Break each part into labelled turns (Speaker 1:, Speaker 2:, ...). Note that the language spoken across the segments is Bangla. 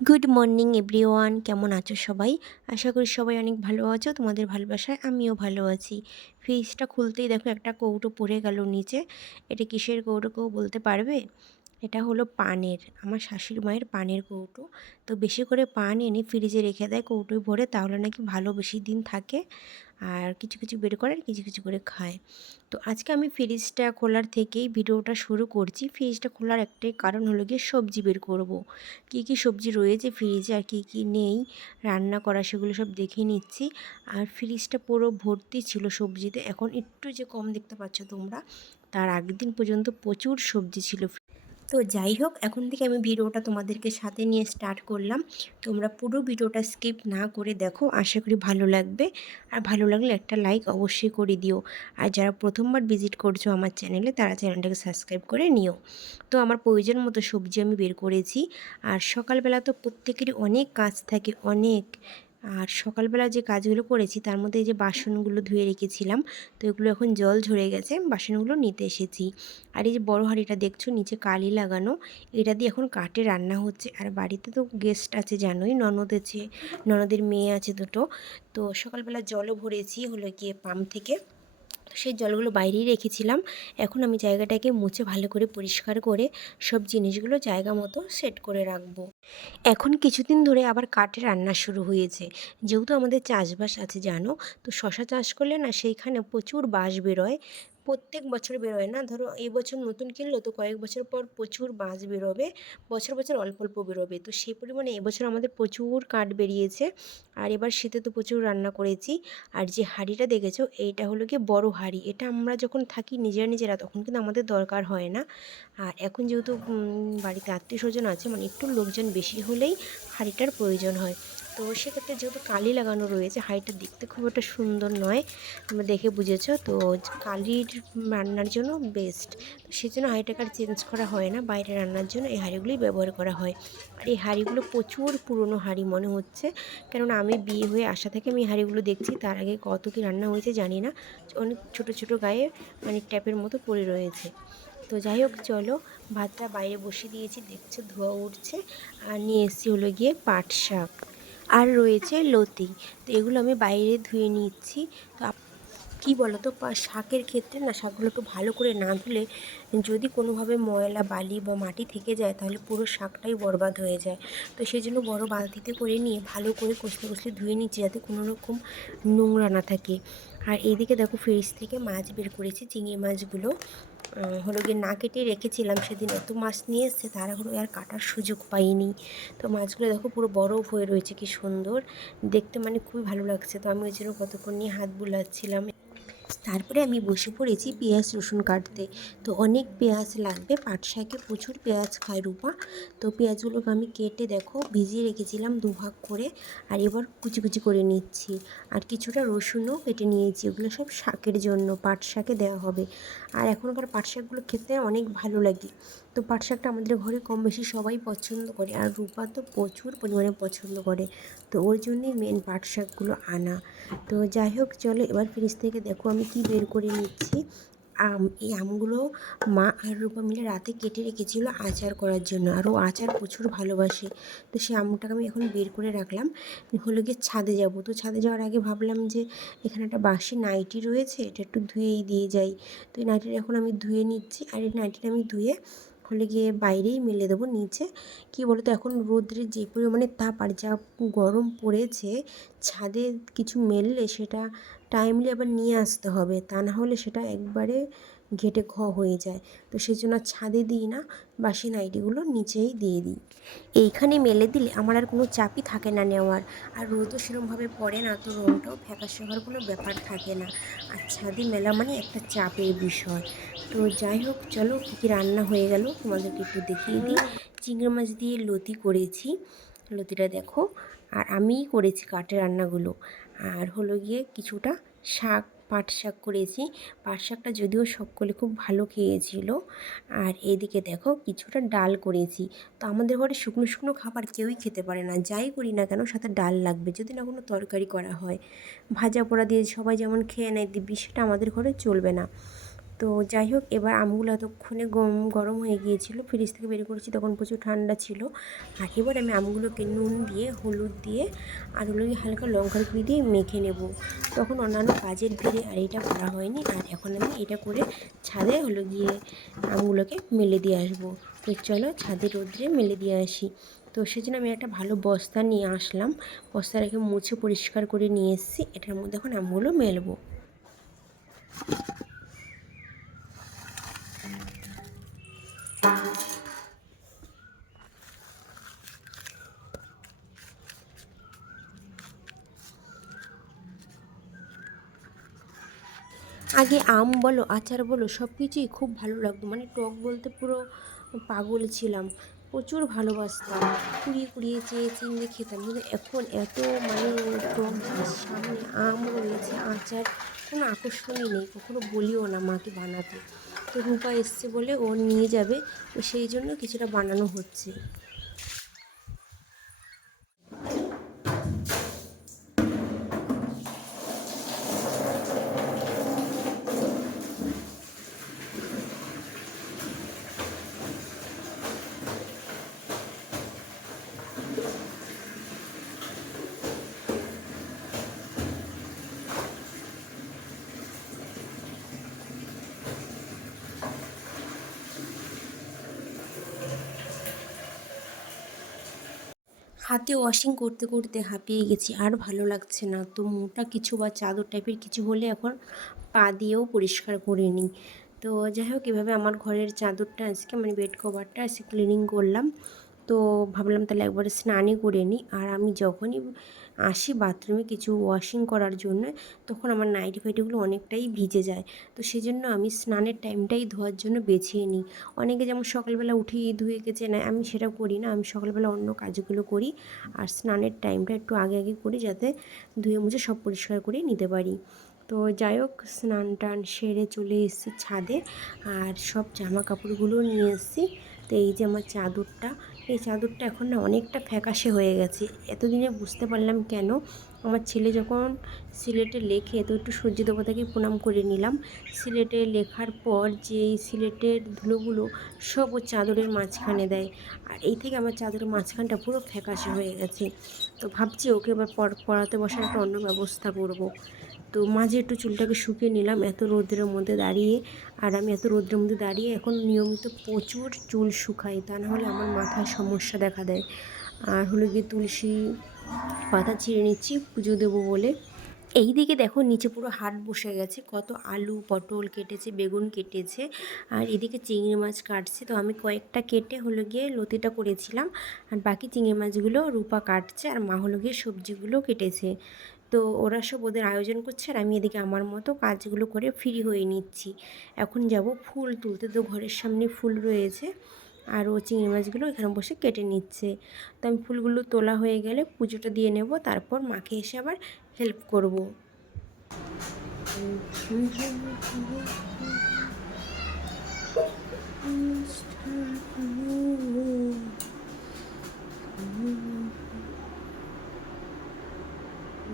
Speaker 1: গুড মর্নিং এভরিওয়ান কেমন আছো সবাই? আশা করি সবাই অনেক ভালো আছো। তোমাদের ভালোবাসায় আমিও ভালো আছি। ফ্রিজটা খুলতেই দেখো একটা কৌটো পড়ে গেল নিচে। এটা কিসের কৌটো কেউ বলতে পারবে? এটা হলো পানের, আমার শাশুড়ি মায়ের পানের কৌটো। তো বেশি করে পান এনে ফ্রিজে রেখে দেয় কৌটোয় ভরে, তাহলে নাকি ভালো বেশি দিন থাকে। আর কিছু কিছু বের করে আর কিছু কিছু করে খায়। তো আজকে আমি ফ্রিজটা খোলার থেকেই ভিডিওটা শুরু করছি। ফ্রিজটা খোলার একটাই কারণ হলো গিয়ে সবজি বের করব। কি কি সবজি রয়েছে ফ্রিজে আর কি কি নেই, রান্না করা সেগুলো সব দেখে নিচ্ছি। আর ফ্রিজটা পুরো ভর্তি ছিল সবজিতে, এখন একটু যে কম দেখতে পাচ্ছ তোমরা, তার আগের দিন পর্যন্ত প্রচুর সবজি ছিল তো যাই হোক, এখন থেকে আমি ভিডিওটা তোমাদেরকে সাথে নিয়ে স্টার্ট করলাম। তোমরা পুরো ভিডিওটা স্কিপ না করে দেখো, আশা করি ভালো লাগবে। আর ভালো লাগলে একটা লাইক অবশ্যই করে দিও। আর যারা প্রথমবার ভিজিট করছ আমার চ্যানেলে তারা চ্যানেলটাকে সাবস্ক্রাইব করে নিও। তো আমার প্রয়োজন মতো সবজি আমি বের করেছি। আর সকালবেলা তো প্রত্যেকেরই অনেক কাজ থাকে, অনেক আর সকালবেলা যে কাজগুলো করেছি, তার মধ্যে এই যে বাসনগুলো ধুয়ে রেখেছিলাম, তো এগুলো এখন জল ঝরে গেছে, বাসনগুলো নিতে এসেছি। আর এই যে বড় হাঁড়িটা দেখছ, নিচে কালি লাগানো, এটা দিয়ে এখন কাঠে রান্না হচ্ছে। আর বাড়িতে তো গেস্ট আছে, জানোই, ননদ আছে, ননদের মেয়ে আছে দুটো। তো সকালবেলা জলও ভরেছি, হলো গিয়ে পাম্প থেকে। সেই জলগুলো বাইরেই রেখেছিলাম। এখন আমি জায়গাটাকে মুছে ভালো করে পরিষ্কার করে সব জিনিসগুলো জায়গা মতো সেট করে রাখব। এখন কিছুদিন ধরে আবার কাঠে রান্না শুরু হয়েছে। যেহেতু আমাদের চাষবাস আছে জানো, তো শশা চাষ করলে না সেইখানে প্রচুর বাঁশ বেরোয়। প্রত্যেক বছর বেরোয় না? ধরো এই বছর নতুন কিনলো তো কয়েক বছর পর প্রচুর বাঁশ বেরোবে, বছর বছর অল্প অল্প বেরোবে। তো সেই পরিমাণে এবছর আমাদের প্রচুর কাঠ বেরিয়েছে আর এবার শীতে তো প্রচুর রান্না করেছি। আর যে হাঁড়িটা দেখেছ, এইটা হলো কি বড় হাঁড়ি। এটা আমরা যখন থাকি নিজেরা নিজেরা, তখন কিন্তু আমাদের দরকার হয় না। আর এখন যেহেতু বাড়িতে আত্মীয় স্বজন আছে মানে একটু লোকজন বেশি হলেই হাঁড়িটার প্রয়োজন হয়। তো সেক্ষেত্রে যেহেতু কালি লাগানো রয়েছে, হাঁড়িটা দেখতে খুব একটা সুন্দর নয়, তোমরা দেখে বুঝেছ। তো কালির রান্নার জন্য বেস্ট তো সেই জন্য হাঁড়িটাকে আর চেঞ্জ করা হয় না, বাইরে রান্নার জন্য এই হাঁড়িগুলোই ব্যবহার করা হয়। আর এই হাঁড়িগুলো প্রচুর পুরনো হাঁড়ি মনে হচ্ছে, কেননা আমি বিয়ে হয়ে আসা থেকে আমি হাঁড়িগুলো দেখছি, তার আগে কত কি রান্না হয়েছে জানি না, অনেক ছোট ছোট গায়ে মানে ট্যাপের মতো পড়ে রয়েছে। তো যাই হোক, চলো ভাতটা বাইরে বসিয়ে দিয়েছি, দেখছ ধোয়া উঠছে, আর নিয়ে এসেছি হলো গিয়ে পাট শাক। আর রয়েছে লতি। তো এগুলো আমি বাইরে ধুয়ে নিচ্ছি। তো কী বলো তো শাকের ক্ষেত্রে না শাকগুলো একটু ভালো করে না ধুলে যদি কোনোভাবে ময়লা, বালি বা মাটি থেকে যায় তাহলে পুরো শাকটাই বরবাদ হয়ে যায়। তো সেই জন্য বড়ো বালতিতে করে নিয়ে ভালো করে কষলে কষলে ধুয়ে নিচ্ছি যাতে কোনো রকম নোংরা না থাকে। আর এইদিকে দেখো ফ্রিজ থেকে মাছ বের করেছি, চিংড়ি মাছগুলো। হলো গিয়ে না কেটে রেখেছিলাম সেদিন এত মাছ নিয়ে এসছে, তাড়াহুড়ো আর কাটার সুযোগ পাইনি। তো মাছগুলো দেখো পুরো বরফ হয়ে রয়েছে, কি সুন্দর। দেখতে মানে খুবই ভালো লাগছে। তো আমি ওই জন্য কতক্ষণ নিয়ে হাত বুলাচ্ছিলাম। তারপরে আমি বসে পড়েছি পেঁয়াজ রসুন কাটতে। তো অনেক পেঁয়াজ লাগবে, পাট শাকে প্রচুর পেঁয়াজ খায় রূপা। তো পেঁয়াজগুলোকে আমি কেটে দেখো, ভিজিয়ে রেখেছিলাম দুভাগ করে, আর এবার কুচি কুচি করে নিচ্ছি। আর কিছুটা রসুনও কেটে নিয়েছি, ওগুলো সব শাকের জন্য, পাট শাকে দেওয়া হবে। আর এখনকার পাট শাকগুলো খেতে অনেক ভালো লাগে। তো পাট শাকটা আমাদের ঘরে কম বেশি সবাই পছন্দ করে, আর রূপা তো প্রচুর পরিমাণে পছন্দ করে। তো ওর জন্যই মেন পাট শাকগুলো আনা। তো যাই হোক, চলো এবার ফ্রিজ থেকে দেখো আমি কি বের করে নিচ্ছি। আম, এই আমগুলো মা আর রূপা মিলে রাতে কেটে রেখেছিল আচার করার জন্য। আর ও আচার প্রচুর ভালোবাসে। তো সেই আমটাকে আমি এখন বের করে রাখলাম। হলো গিয়ে ছাদে যাব। তো ছাদে যাওয়ার আগে ভাবলাম যে এখানে একটা বাসি নাইটি রয়েছে, এটা একটু ধুয়েই দিয়ে যাই। তো এই নাইটিটা এখন আমি ধুয়ে নিচ্ছি। আর এই নাইটিটা আমি ধুয়ে হলে গিয়ে বাইরেই মেলে দেবো নিচে। কি বলতো, এখন রোদ্রের যে পরিমাণে তাপ আর যা গরম পড়েছে, ছাদে কিছু মেললে সেটা টাইমলি আবার নিয়ে আসতে হবে। তা না হলে সেটা একবারে ঘেটে ঘ হয়ে যায়। তো সেই জন্য ছাদে দিই না বাসি নাইটিগুলো নিচেই দিয়ে দিই। এইখানে মেলে দিলে আমার আর কোনো চাপই থাকে না নেওয়ার। আর রোদও সেরকমভাবে পড়ে না, তো রোমটাও ফ্যাকাশে হওয়ার কোনো ব্যাপার থাকে না। আর ছাদে মেলা মানে একটা চাপের বিষয়। তো যাই হোক, চলো কী কী রান্না হয়ে গেল তোমাদেরকে একটু দেখিয়ে দিই। চিংড়ি মাছ দিয়ে লতি করেছি। লতিটা দেখো। আর আমিই করেছি কাঠের রান্নাগুলো। আর হলো গিয়ে কিছুটা শাক, পাট শাক করেছি। পাট শাকটা যদিও সকলে খুব ভালো খেয়েছিল। আর এদিকে দেখো কিছুটা ডাল করেছি। তো আমাদের ঘরে শুকনো শুকনো খাবার কেউই খেতে পারে না। যাই করি না কেন, সাথে ডাল লাগবে। যদি না কোনো তরকারি করা হয়, ভাজা পোড়া দিয়ে সবাই যেমন খেয়ে নেয়, দিব্যি, সেটা আমাদের ঘরে চলবে না। তো যাই হোক, এবার আমগুলো এতক্ষণে গম, গরম হয়ে গিয়েছিল, ফ্রিজ থেকে বের করেছি, তখন প্রচুর ঠান্ডা ছিল। আর এবার আমি আমগুলোকে নুন দিয়ে, হলুদ দিয়ে, আর হলুদ হালকা লঙ্কার গুঁড়ি দিয়ে মেখে নেব। তখন অন্যান্য কাজের ভিড়ে আর এটা করা হয়নি, আর এখন আমি এটা করে ছাদে হলো গিয়ে আমগুলোকে মেলে দিয়ে আসব। তো চলো ছাদে রোদ্রে মেলে দিয়ে আসি। তো সেজন্য আমি একটা ভালো বস্তা নিয়ে আসলাম। বস্তাটাকে মুছে পরিষ্কার করে নিয়ে এসেছি, এটার মধ্যে এখন আমগুলো মেলবো। আগে আম বলো, আচার বলো সব কিছুই খুব ভালো লাগতো। মানে টক বলতে পুরো পাগল ছিলাম। প্রচুর ভালোবাসতাম। কুড়িয়ে কুড়িয়ে চেয়ে চিংড়ি খেতাম। কিন্তু এখন এত মানে টক সামনে আম রয়েছে, আচার, কোনো আকর্ষণই নেই। কখনো বলিও না মাকে বানাতে। তো এসছে বলে ও নিয়ে যাবে সেই জন্য কিছুটা বানানো হচ্ছে। হাতে ওয়াশিং করতে করতে হাঁপিয়ে গেছি। আর ভালো লাগছে না। তো মোটা কিছু বা চাদর টাইপের কিছু হলে এখন পা দিয়েও পরিষ্কার করে নিই। তো যাই হোক, এভাবে আমার ঘরের চাদরটা আজকে মানে বেড কভারটা আজকে ক্লিনিং করলাম। তো ভাবলাম তাহলে একবারে স্নানই করে নিই। আর আমি যখনই আসি বাথরুমে কিছু ওয়াশিং করার জন্য, তখন আমার নাইটি ফাইটিগুলো অনেকটাই ভিজে যায়। তো সেই জন্য আমি স্নানের টাইমটাই ধোয়ার জন্য বেছিয়ে নিই। অনেকে যেমন সকালবেলা উঠেই ধুয়ে গেছে নেয়, আমি সেটা করি না। আমি সকালবেলা অন্য কাজগুলো করি আর স্নানের টাইমটা একটু আগে আগে করি যাতে ধুয়ে মুছে সব পরিষ্কার করে নিতে পারি। তো যাই হোক, স্নান টান সেরে চলে এসেছি ছাদে। আর সব জামা কাপড়গুলো নিয়ে এসেছি। তো এই যে আমার চাদরটা এই চাদরটা এখন না অনেকটা ফ্যাকাশে হয়ে গেছে। এতদিনে বুঝতে পারলাম কেন? আমার ছেলে যখন সিলেটে লেখে, তো একটু সূর্য দেবতাকে প্রণাম করে নিলাম। সিলেটে লেখার পর যে সিলেটের ধুলোগুলো সব ও চাদরের মাঝখানে দেয়। আর এই থেকে আমার চাদরের মাঝখানটা পুরো ফ্যাকাশে হয়ে গেছে। তো ভাবছি ওকে এবার পড়াতে বসার একটা অন্য ব্যবস্থা করব। তো মাঝে একটু চুলটাকে শুকিয়ে নিলাম এত রোদ্রের মধ্যে দাঁড়িয়ে। আর আমি এত রোদ্রের মধ্যে দাঁড়িয়ে এখন নিয়মিত প্রচুর চুল শুকাই, তা নাহলে আমার মাথায় সমস্যা দেখা দেয়। আর হলো গিয়ে তুলসী পাতা ছিঁড়ে নিচ্ছি, পুজো দেবো বলে। এই দিকে দেখো নিচে পুরো হাট বসে গেছে, কত আলু, পটল কেটেছে, বেগুন কেটেছে, আর এদিকে চিংড়ি মাছ কাটছে। তো আমি কয়েকটা কেটে হলো গিয়ে লতিটা করেছিলাম, আর বাকি চিংড়ি মাছগুলো রূপা কাটছে, আর মা হলো গিয়ে সবজিগুলো কেটেছে। তো ওরা সব ওদের আয়োজন করছে আর আমি এদিকে আমার মতো কাজগুলো করে ফ্রি হয়ে নিচ্ছি। এখন যাব ফুল তুলতে। তো ঘরের সামনে ফুল রয়েছে আর ও চিংড়ি মাছগুলো এখানে বসে কেটে নিচ্ছে। তো আমি ফুলগুলো তোলা হয়ে গেলে পুজোটা দিয়ে নেব, তারপর মাকে এসে আবার হেল্প করব। তো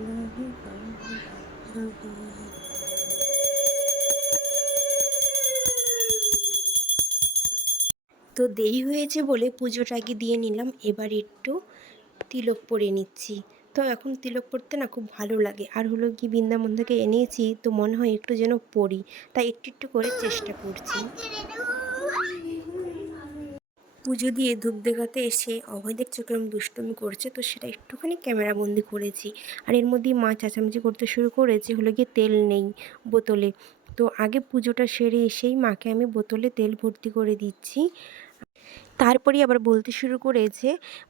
Speaker 1: দেরি হয়েছে বলে পুজোটাকে দিয়ে নিলাম, এবার একটু তিলক পরে নিচ্ছি। তো এখন তিলক পরতে না খুব ভালো লাগে। আর হলো কি বৃন্দাবন থেকে এনেছি, তো মনে হয় একটু যেন পড়ি তাই একটু একটু করে চেষ্টা করছি। পুজো দিয়ে ধূপ দেখাতে এসে অভয়দের চোখে আমি দুষ্টমি করছে, তো সেটা একটুখানি ক্যামেরাবন্দি করেছি। আর এর মধ্যেই মা চাচামেচি করতে শুরু করেছে, হলো গিয়ে তেল নেই বোতলে। তো আগে পুজোটা সেরে এসেই মাকে আমি বোতলে তেল ভর্তি করে দিচ্ছি। তারপরে আবার বলতে শুরু করেছে,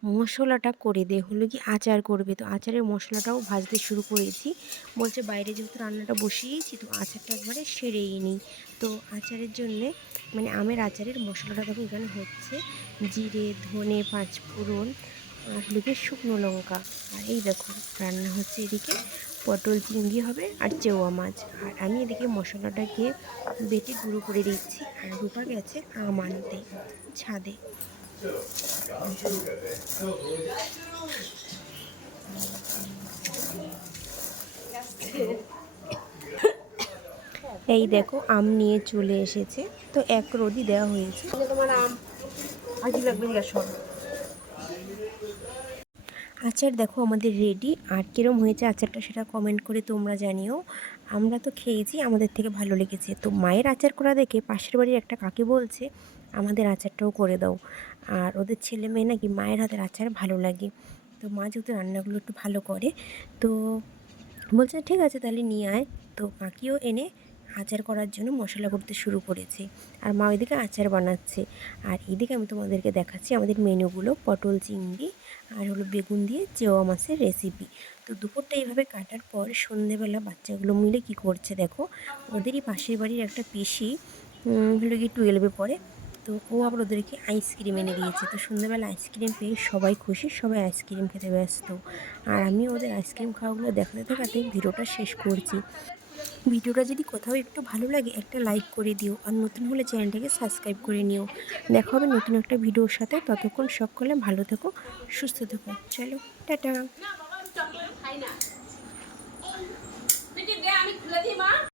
Speaker 1: মশলাটা করে দে। হলো কি আচার করবে। তো আচারের মশলাটাও ভাজতে শুরু করেছি। বলছে বাইরে যেহেতু রান্নাটা বসিয়েছি, তো আচারটা একবারে সেরেই নিই তো আচারের জন্যে মানে আমের আচারের মশলাটা দেখো এখানে হচ্ছে, জিরে, ধনে, পাঁচফোড়ন আর হলো শুকনো লঙ্কা। আর এই দেখো, রান্না হচ্ছে এদিকে পটল চিংড়ি হবে আর চেওয়া মাছ। আর আমি এদিকে মশলাটাকে বেটে গুঁড়ো করে দিচ্ছি। আর রূপা গেছে আম আনতে, ছাদে। এই দেখো, আম নিয়ে চলে এসেছে। তো এক রোদি দেওয়া হয়েছে।
Speaker 2: তোমার আম লাগবে।
Speaker 1: আচার দেখো আমাদের রেডি আর কিরম হয়েছে আচারটা সেটা কমেন্ট করে তোমরা জানিও। আমরা তো খেয়েছি, আমাদের থেকে ভালো লেগেছে। তো মায়ের আচার করা দেখে পাশের বাড়ির একটা কাকি বলছে, আমাদের আচারটাও করে দাও। আর ওদের ছেলে মেয়ে নাকি মায়ের হাতের আচার ভালো লাগে। তো মা যেহেতু রান্নাগুলো একটু ভালো করে, তো বলছে, ঠিক আছে, তাহলে নিয়ে আয়। তো কাকিও এনে আচার করার জন্য মশলা করতে শুরু করেছে। আর মা ওইদিকে আচার বানাচ্ছে। আর এদিকে আমি তোমাদেরকে দেখাচ্ছি আমাদের মেনুগুলো, পটল চিংড়ি আর হলো বেগুন দিয়ে চেওয়া মাছের রেসিপি তো দুপুরটা এইভাবে কাটার পর সন্ধেবেলা বাচ্চাগুলো মিলে কি করছে দেখো, ওদেরই পাশের বাড়ির একটা পিসি হলো কি টুয়েলভে পড়ে। তো ও আবার ওদেরকে আইসক্রিম এনে দিয়েছে। তো সন্ধ্যাবেলা আইসক্রিম পেয়ে সবাই খুশি, সবাই আইসক্রিম খেতে ব্যস্ত। আর আমি ওদের আইসক্রিম খাওয়াগুলো দেখাতে দেখাতে ভিডিওটা শেষ করছি। ভিডিওটা যদি কোথাও একটু ভালো লাগে, একটা লাইক করে দিও আর নতুন হলে চ্যানেলটাকে সাবস্ক্রাইব করে নিও। দেখা হবে নতুন একটা ভিডিওর সাথে। ততক্ষণ সকলে ভালো থেকো, সুস্থ থেকো। চলো, টাটা।